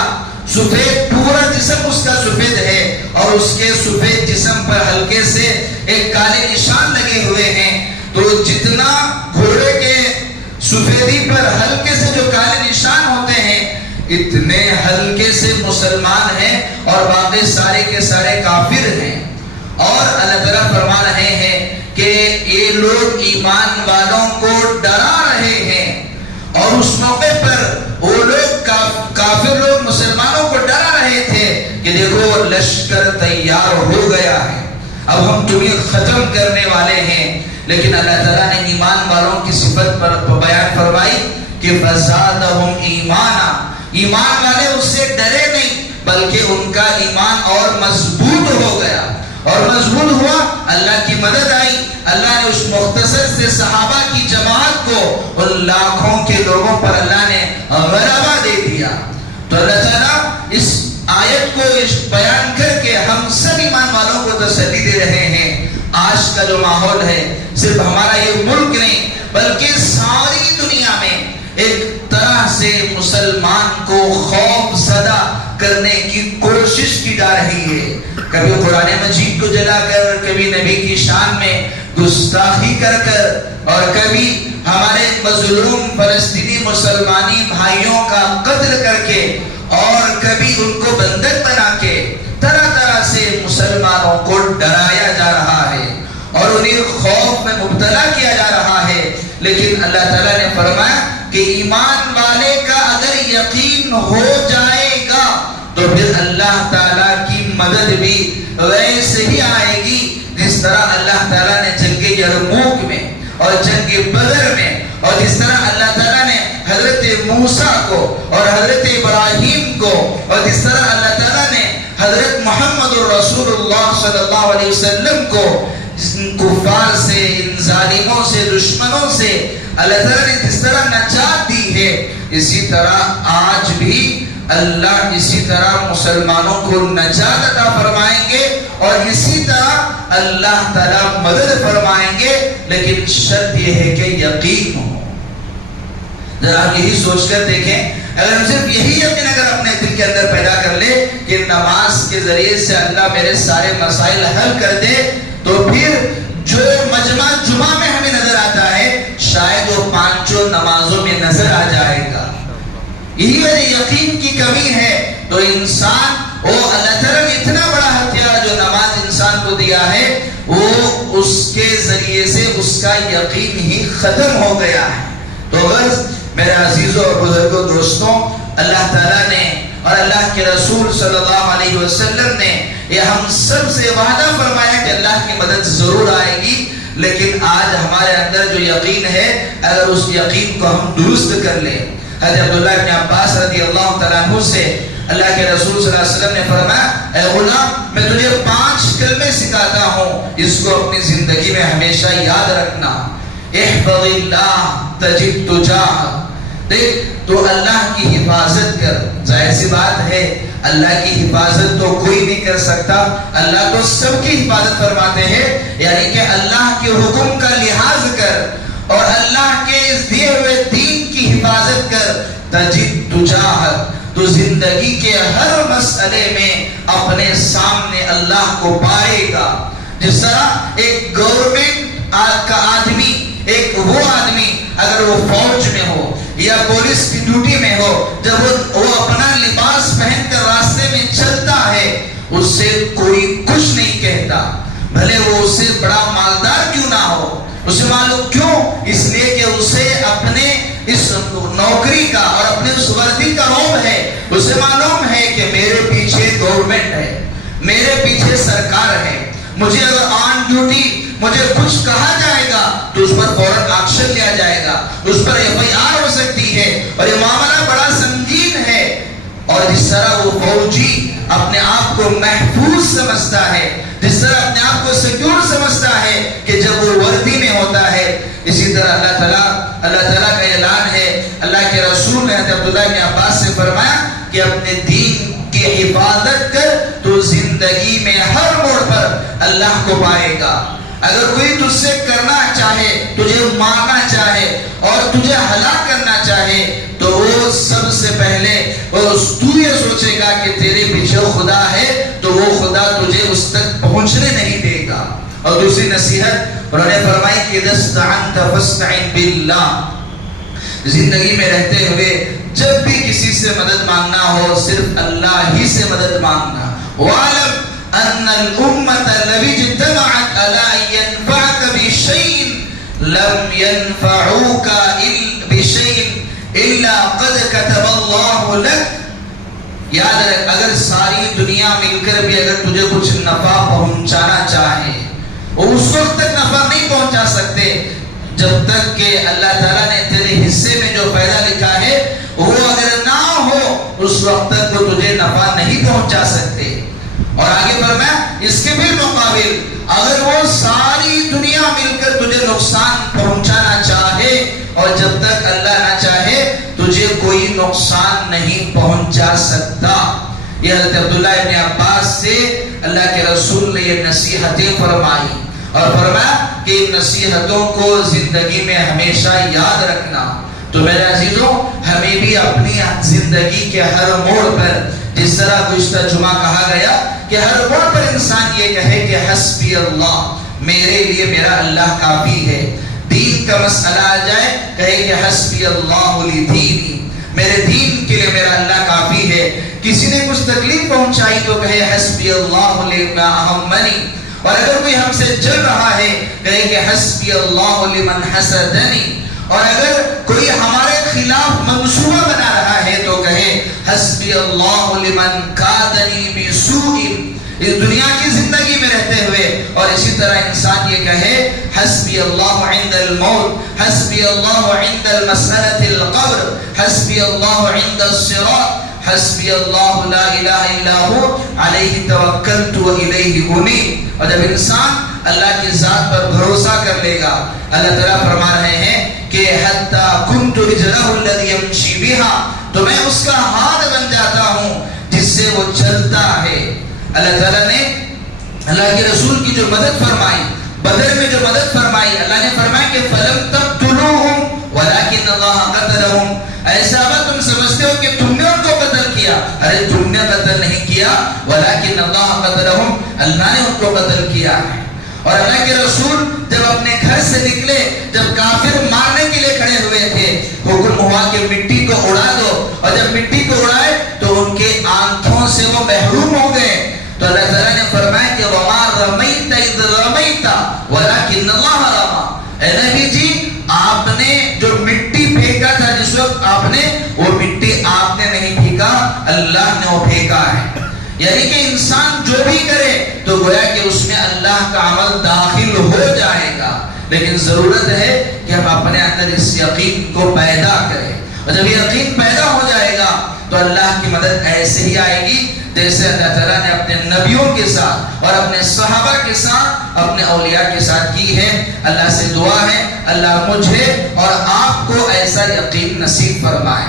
سفید پورا جسم اس کا سفید ہے اور اس کے سفید جسم پر ہلکے سے ایک کالے نشان لگے ہوئے ہیں، تو جتنا گھوڑے کے سفیدی پر ہلکے سے جو کالے نشان ہوتے ہیں اتنے ہلکے سے مسلمان ہیں اور باقی سارے کے سارے کافر ہیں. اور اللہ تعالیٰ فرما رہے ہیں کہ یہ لوگ ایمان والوں کو ڈرا رہے ہیں، اور اس موقع پر وہ لوگ کافر لوگ مسلمانوں کو ڈرا رہے تھے کہ دیکھو لشکر تیار ہو گیا ہے، اب ہم تمہیں ختم کرنے والے ہیں. لیکن اللہ تعالیٰ نے ایمان والوں کی صفت پر بیان فرمائی کہ فَزَادَهُمْ ایمانا، ایمان والے اس سے ڈرے نہیں بلکہ ان کا ایمان اور مضبوط ہو گیا، اور مضبوط ہوا، اللہ کی مدد آئی. اللہ نے اس مختصر سے صحابہ کی جماعت کو ان لاکھوں کے لوگوں پر اللہ نے غلبہ دے دیا. تو اللہ تعالیٰ اس آیت کو بیان کر کے ہم سب ایمان والوں کو تسلی دے رہے ہیں. آج کا جو ماحول ہے صرف ہمارا یہ ملک نہیں بلکہ ساری دنیا میں ایک طرح سے مسلمان کو خوف زدہ کرنے کی کوشش کی جا رہی ہے. کبھی قرآن مجید کو جلا کر، کبھی نبی کی شان میں گستاخی کر کر، اور کبھی ہمارے مظلوم فلسطینی مسلمانی بھائیوں کا قتل کر کے، اور کبھی ان کو بندک بنا کے طرح طرح سے مسلمانوں کو ڈرایا جا رہا ہے اور انہیں خوف میں مبتلا کیا جا رہا ہے. لیکن اللہ تعالیٰ نے فرمایا کہ ایمان والے کا اگر یقین ہو جائے گا تو پھر اللہ تعالیٰ کی مدد بھی ویسے ہی آئے گی جس طرح اللہ تعالیٰ نے جنگ یرموک میں اور جنگ بدر میں، اور جس طرح اللہ تعالیٰ نے حضرت موسیٰ کو اور حضرت ابراہیم کو، اور جس طرح اللہ تعالیٰ نے حضرت محمد رسول اللہ صلی اللہ علیہ وسلم کو کفار سے، ان ظالموں سے، دشمنوں سے اللہ تعالیٰ نے جس طرح نجات دی ہے، اسی طرح آج بھی اللہ اسی طرح مسلمانوں کو نجات عطا فرمائیں گے اور اسی طرح اللہ تعالیٰ مدد فرمائیں گے. لیکن شرط یہ ہے کہ یقین ہو. ذرا آپ یہی سوچ کر دیکھیں، اگر ہم صرف یہی یقین اگر اپنے دل کے اندر پیدا کر لے کہ نماز کے ذریعے سے اللہ میرے سارے مسائل حل کر دے، تو پھر جو مجمع جمعہ میں ہمیں نظر آتا ہے شاید وہ پانچوں نمازوں میں نظر آ جائے گا. یہی وجہ یقین کی کمی ہے. تو انسان وہ اللہ تعالیٰ نے اتنا بڑا ہتھیار جو نماز انسان کو دیا ہے، وہ اس کے ذریعے سے اس کا یقین ہی ختم ہو گیا ہے. تو غرض میرے عزیزوں اور بزرگوں دوستوں، اللہ تعالیٰ نے اور اللہ کے رسول صلی اللہ علیہ وسلم نے یہ ہم سب سے وعدہ فرمایا کہ اللہ کی مدد ضرور آئے گی. لیکن آج ہمارے اندر جو یقین ہے، اگر اس یقین کو ہم درست کر لیں. حضرت عبداللہ ابن عباس رضی اللہ تعالیٰ عنہ سے اللہ کے رسول صلی اللہ علیہ وسلم نے فرمایا، اے غلام میں تجھے 5 کلمے سکھاتا ہوں، اس کو اپنی زندگی میں ہمیشہ یاد رکھنا. احفظ اللہ تجد تجاہ. دیکھ تو اللہ کی حفاظت کر. ظاہر سی بات ہے اللہ کی حفاظت تو کوئی نہیں کر سکتا، اللہ تو سب کی حفاظت فرماتے ہیں. یعنی کہ اللہ کے حکم کا لحاظ کر اور اللہ کے اس دیے ہوئے دین کی حفاظت کر. تجد تجاہ، تو زندگی کے ہر مسئلے میں اپنے سامنے اللہ کو پائے گا. جس طرح ایک گورنمنٹ کا آدمی، ایک وہ آدمی اگر وہ فوج میں ہو یا پولیس کی ڈیوٹی میں ہو، جب وہ اپنا لباس پہن کر راستے میں چلتا ہے اس سے کوئی کچھ نہیں کہتا، بھلے وہ اس سے بڑا مالدار کیوں نہ ہو. اسے معلوم کیوں؟ اس لیے کہ اسے اپنے اس نوکری کا اور اپنے اس وردی کا روب ہے. اسے معلوم ہے کہ میرے پیچھے گورنمنٹ ہے، میرے پیچھے سرکار ہے. مجھے اگر آن ڈیوٹی مجھے کچھ کہا جائے گا تو اس پر فوراً ایکشن لیا جائے گا، اس پر FIR ہو سکتی ہے، اور یہ معاملہ بڑا سنگین ہے. اور جس طرح وہ فوجی اپنے آپ کو محفوظ سمجھتا ہے، جس طرح اپنے آپ کو سیکیور سمجھتا ہے کہ جب وہ وردی میں ہوتا ہے، اسی طرح اللہ تعالیٰ کا اعلان ہے، اللہ کے رسول نے حضرت عبداللہ بن عباس سے فرمایا کہ اپنے دین کی حفاظت کر تو زندگی میں ہر موڑ پر اللہ کو پائے گا۔ اگر کوئی تجھ سے کرنا چاہے، تجھے مارنا چاہے اور تجھے ہلاک کرنا چاہے تو وہ سب سے پہلے تو یہ سوچے گا کہ تیرے پیچھے خدا ہے تو وہ خدا تجھے اس تک پہنچنے نہیں دے گا۔ اور دوسری نصیحت انہوں نے فرمائی کہ اذا استعنت فاستعن باللہ، زندگی میں رہتے ہوئے جب بھی کسی سے مدد مانگنا ہو صرف اللہ ہی سے مدد مانگنا۔ وَعَلَمْ أَنَّ الْأُمَّةَ لَوِ اجْتَمَعَتْ عَلَىٰ أَن يَنفَعَكَ بِشَيْءٍ لَمْ يَنفَعُوكَ بِشَيْءٍ إِلَّا قَدْ كَتَبَ اللَّهُ لَكَ۔ یاد رکھ، اگر ساری دنیا مل کر بھی اگر تجھے کچھ نفع پہنچانا چاہے، وہ اس وقت تک نفع نہیں پہنچا سکتے جب تک کہ اللہ تعالیٰ نے تیرے حصے میں جو پیدا لکھا ہے وہ اگر نہ ہو، اس وقت تک وہ تجھے نفع نہیں پہنچا سکتے۔ اور آگے فرمایا اس کے بالمقابل اگر وہ ساری دنیا مل کر تجھے نقصان پہنچانا چاہے اور جب تک اللہ نہ چاہے تجھے کوئی نقصان نہیں پہنچا سکتا۔ یہ حضرت عبداللہ ابن عباس سے اللہ کے رسول نے یہ نصیحتیں فرمائی اور فرمایا کہ ان نصیحتوں کو زندگی میں ہمیشہ یاد رکھنا۔ تو میرے عزیزوں، ہمیں بھی اپنی زندگی کے ہر موڑ پر، جس طرح گزشتہ جمعہ کہا گیا کہ ہر موڑ پر انسان یہ کہے کہ حسبی اللہ، میرے لیے میرا اللہ کافی ہے۔ دین کا مسئلہ آ جائے کہے کہ حسبی اللہ لدینی، میرے دین کے لیے میرا اللہ کافی ہے۔ کسی نے کچھ تکلیف پہنچائی تو کہے حسبی اللہ لما اہمنی، اور اگر کوئی ہم سے جل رہا ہے کہے کہ حسبی اللہ لمن حسدنی، اور اگر کوئی ہمارے خلاف منصوبہ بنا رہا ہے تو کہے حسبی اللہ لمن کادنی بسوء، اس دنیا کی زندگی میں رہتے ہوئے۔ اور اسی طرح انسان یہ کہے حسبی اللہ عند الموت، حسبی اللہ عند المسألة القبر، حسبی اللہ عند الصراط، حسبی اللہ لا الہ الا ہو علیہ توکلت و الیہ انیب۔ اور جب انسان اللہ کی ذات پر بھروسہ کر لے گا، اللہ تعالیٰ فرما رہے ہیں کہ حتی کنت رجلہ الذی یمشی بہا، تو میں اس کا ہاتھ بن جاتا ہوں جس سے وہ چلتا ہے۔ اللہ تعالیٰ نے اللہ کے رسول کی جو مدد فرمائی، بدر میں جو مدد فرمائی، اللہ نے فرمایا کہ فَلَمْ تَقْتُلُوهُمْ وَلَكِنَّ اللَّهَ قَتَلَهُمْ۔ اے صحابہ، تم سمجھتے ہو کہ تم نے ان کو قتل کیا، ارے تم نے قتل نہیں کیا، وَلَكِنَّ اللَّهَ قَتَلَهُمْ، اللہ نے ان کو قتل کیا ہے۔ اور اللہ کے رسول جب اپنے گھر سے نکلے، جب کافر مارنے کے لیے کھڑے ہوئے تھے، حکم ہوا کہ مٹی کو اڑا دو، اور جب مٹی کو اڑائے تو ان کے آنکھوں سے وہ محروم ہو گئے۔ تو اللہ تعالیٰ نے فرمایا کہ وَمَا رَمَيْتَ إِذْ رَمَيْتَ وَلَكِنَّ اللَّهَ رَمَى۔ اے نبی جی، آپ نے جو مٹی پھینکا تھا، جس وقت آپ نے وہ مٹی آپ نے نہیں پھینکا، اللہ نے وہ پھینکا ہے۔ یعنی کہ انسان جو بھی کرے تو گویا کہ اس میں اللہ کا عمل داخل ہو جائے گا، لیکن ضرورت ہے کہ ہم اپنے اندر اس یقین کو پیدا کریں۔ اور جب یہ یقین پیدا ہو جائے گا تو اللہ کی مدد ایسے ہی آئے گی جیسے اللہ تعالیٰ نے اپنے نبیوں کے ساتھ اور اپنے صحابہ کے ساتھ، اپنے اولیاء کے ساتھ کی ہے۔ اللہ سے دعا ہے اللہ مجھے اور آپ کو ایسا یقین نصیب فرمائے۔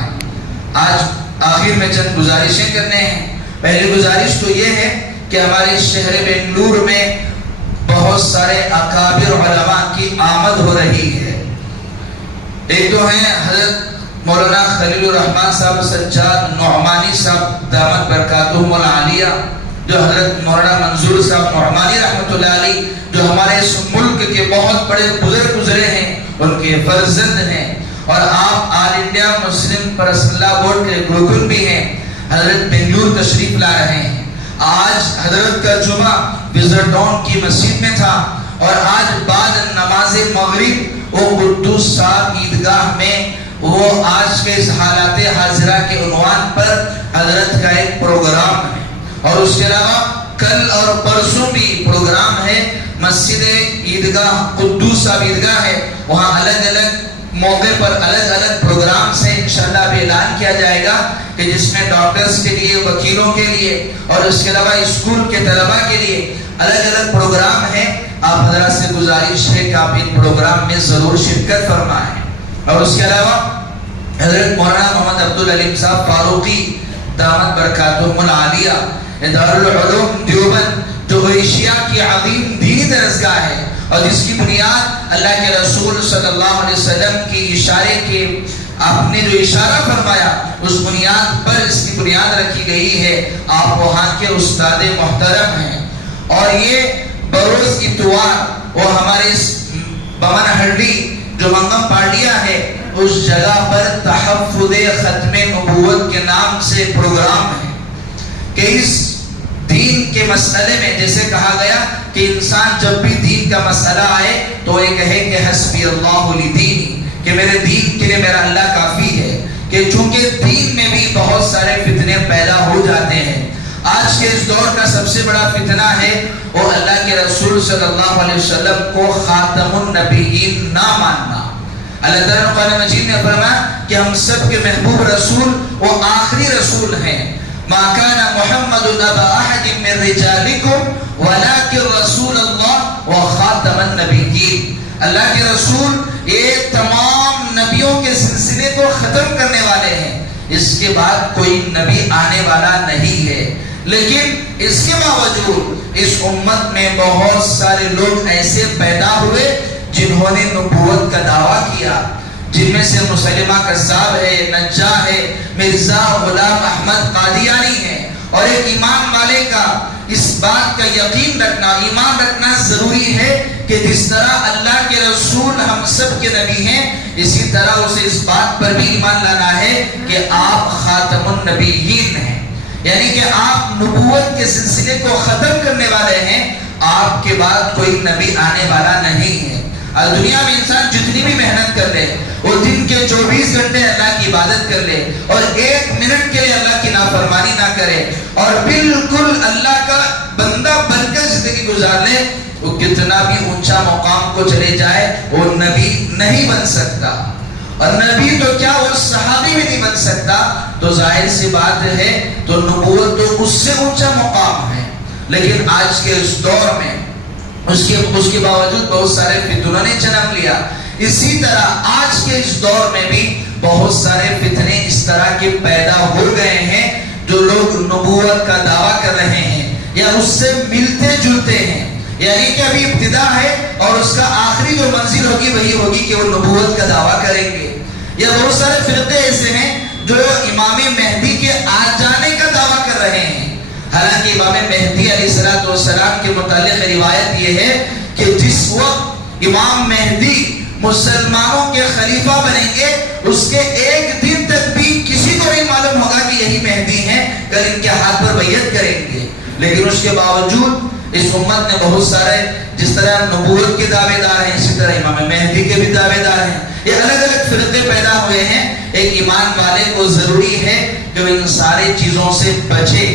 آج آخر میں چند گزارشیں کرنے ہیں۔ پہلی گزارش تو یہ ہے کہ ہمارے شہر بنگلور میں بہت سارے اکابر علماء کی آمد ہو رہی ہے۔ ایک تو ہیں حضرت مولانا خلیل الرحمن صاحب سجاد نعمانی صاحب دامت برکاتہم العالیہ، جو حضرت مولانا منظور صاحب نعمانی رحمۃ اللہ علیہ، جو ہمارے اس ملک کے بہت بڑے بزرگ گزرے ہیں، ان کے فرزند ہیں، اور آپ آل انڈیا مسلم پرسنل بورڈ کے رکن بھی ہیں۔ حضرت بنگلور تشریف لا رہے ہیں۔ آج حضرت کا جمعہ وزرڈون کی مسجد میں تھا، اور آج بعد نماز مغرب وہ قدوس صاحب عیدگاہ میں وہ آج کے اس حالات حاضرہ کے عنوان پر حضرت کا ایک پروگرام ہے، اور اس کے علاوہ کل اور پرسوں بھی پروگرام ہے۔ مسجد عیدگاہ قدوس صاحب عیدگاہ ہے، وہاں الگ الگ موقع پر الگ الگ پروگرامز ہیں۔ انشاءاللہ ابھی اعلان کیا جائے گا کہ جس میں ڈاکٹرز کے لیے، وکیلوں کے لیے اور اس کے علاوہ اسکول کے طلباء کے لیے الگ الگ پروگرام ہیں۔ آپ حضرات سے گزارش ہے کہ آپ ان پروگرام میں ضرور شرکت فرمائیں۔ اور اس کے علاوہ حضرت مولانا محمد عبدالعلیم صاحب فاروقی دامت برکاتہم العالیہ دارالعلوم دیوبند جو ایشیا کی عظیم دینی درسگاہ ہے اور جس کی بنیاد اللہ کے رسول صلی اللہ علیہ وسلم کی اشارے کے آپ نے جو اشارہ فرمایا اس بنیاد پر اس کی بنیاد رکھی گئی ہے۔ آپ وہاں کے استاد محترم ہیں اور یہ بروز اتوار وہ ہمارے اس بمن ہڈی جو منگم پارڈیا ہے اس جگہ پر تحفظ ختم نبوت کے نام سے پروگرام ہے کہ اس دین کے مسئلے میں جیسے کہا گیا کہ انسان جب بھی دین کا مسئلہ آئے تو یہ کہے کہ حسبی اللہ لدینی، کہ میرے دین کے لیے میرا اللہ کافی ہے، کہ چونکہ دین میں بھی بہت سارے فتنے پیدا ہو جاتے ہیں۔ آج کے اس دور کا سب سے بڑا فتنہ ہے وہ اللہ کے رسول صلی اللہ علیہ وسلم کو خاتم النبیین نہ ماننا۔ اللہ تعالیٰ نے قرآن مجید میں فرمایا کہ ہم سب کے محبوب رسول وہ آخری رسول ہیں۔ ما كان محمد ابا احد من رجالكم ولكن رسول اللہ وخاتم النبیین۔ اللہ کے رسول یہ تمام نبیوں کے سلسلے کو ختم کرنے والے ہیں، اس کے بعد کوئی نبی آنے والا نہیں ہے۔ لیکن اس کے باوجود اس امت میں بہت سارے لوگ ایسے پیدا ہوئے جنہوں نے نبوت کا دعویٰ کیا، جن میں سے مسلمہ کذاب ہے، نجار ہے، مرزا غلام احمد قادیانی ہے۔ اور ایک ایمان والے کا اس بات کا یقین رکھنا، ایمان رکھنا ضروری ہے کہ جس طرح اللہ کے رسول ہم سب کے نبی ہیں اسی طرح اسے اس بات پر بھی ایمان لانا ہے کہ آپ خاتم النبیین ہیں، یعنی کہ آپ نبوت کے سلسلے کو ختم کرنے والے ہیں، آپ کے بعد کوئی نبی آنے والا نہیں ہے۔ اور دنیا میں انسان جتنی بھی محنت کر لے، وہ دن کے 24 گھنٹے اللہ کی عبادت کر لے اور 1 منٹ کے لیے اللہ کی نافرمانی نہ کرے اور بالکل اللہ کا بندہ بن کر زندگی گزار لے، وہ کتنا بھی اونچا مقام کو چلے جائے وہ نبی نہیں بن سکتا۔ اور نبی تو کیا وہ صحابی بھی نہیں بن سکتا، تو ظاہر سی بات ہے تو نبوت تو اس سے اونچا مقام ہے۔ لیکن آج کے اس دور میں اس کے باوجود بہت سارے فتنوں نے جنم لیا۔ اسی طرح آج کے اس دور میں بھی بہت سارے فتنے اس طرح کے پیدا ہو گئے ہیں جو لوگ نبوت کا دعویٰ کر رہے ہیں یا اس سے ملتے جلتے ہیں، یعنی کہ ابھی ابتدا ہے اور اس کا آخری جو منزل ہوگی وہی ہوگی کہ وہ نبوت کا دعویٰ کریں گے۔ یا بہت سارے فرقے ایسے ہیں جو امام مہدی کے آ جانے کا دعویٰ کر رہے ہیں، حالانکہ امام مہدی علیہ السلام کے متعلق روایت یہ ہے کہ جس وقت امام مہدی مسلمانوں کے خلیفہ بنیں گے اس کے 1 دن تک بھی کسی کو نہیں معلوم ہوگا کہ یہی مہدی ہیں، کل ان کے ہاتھ پر بیعت کریں گے۔ لیکن اس کے باوجود اس امت نے بہت سارے جس طرح نبوت کے دعوے دار ہیں اسی طرح امام مہدی کے بھی دعوے دار ہیں، یہ الگ الگ فرقے پیدا ہوئے ہیں۔ ایک ایمان والے کو ضروری ہے کہ وہ ان سارے چیزوں سے بچے